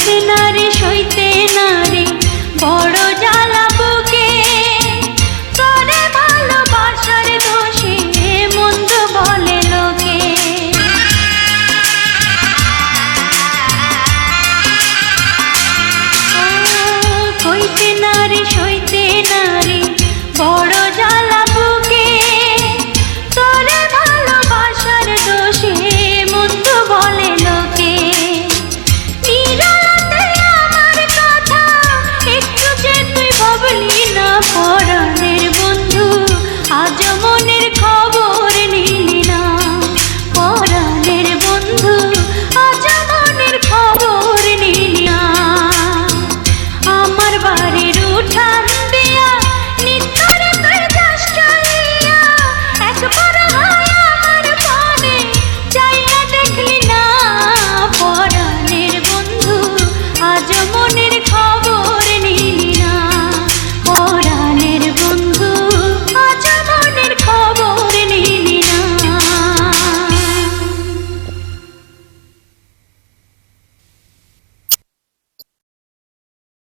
সইতে না রে সইতে না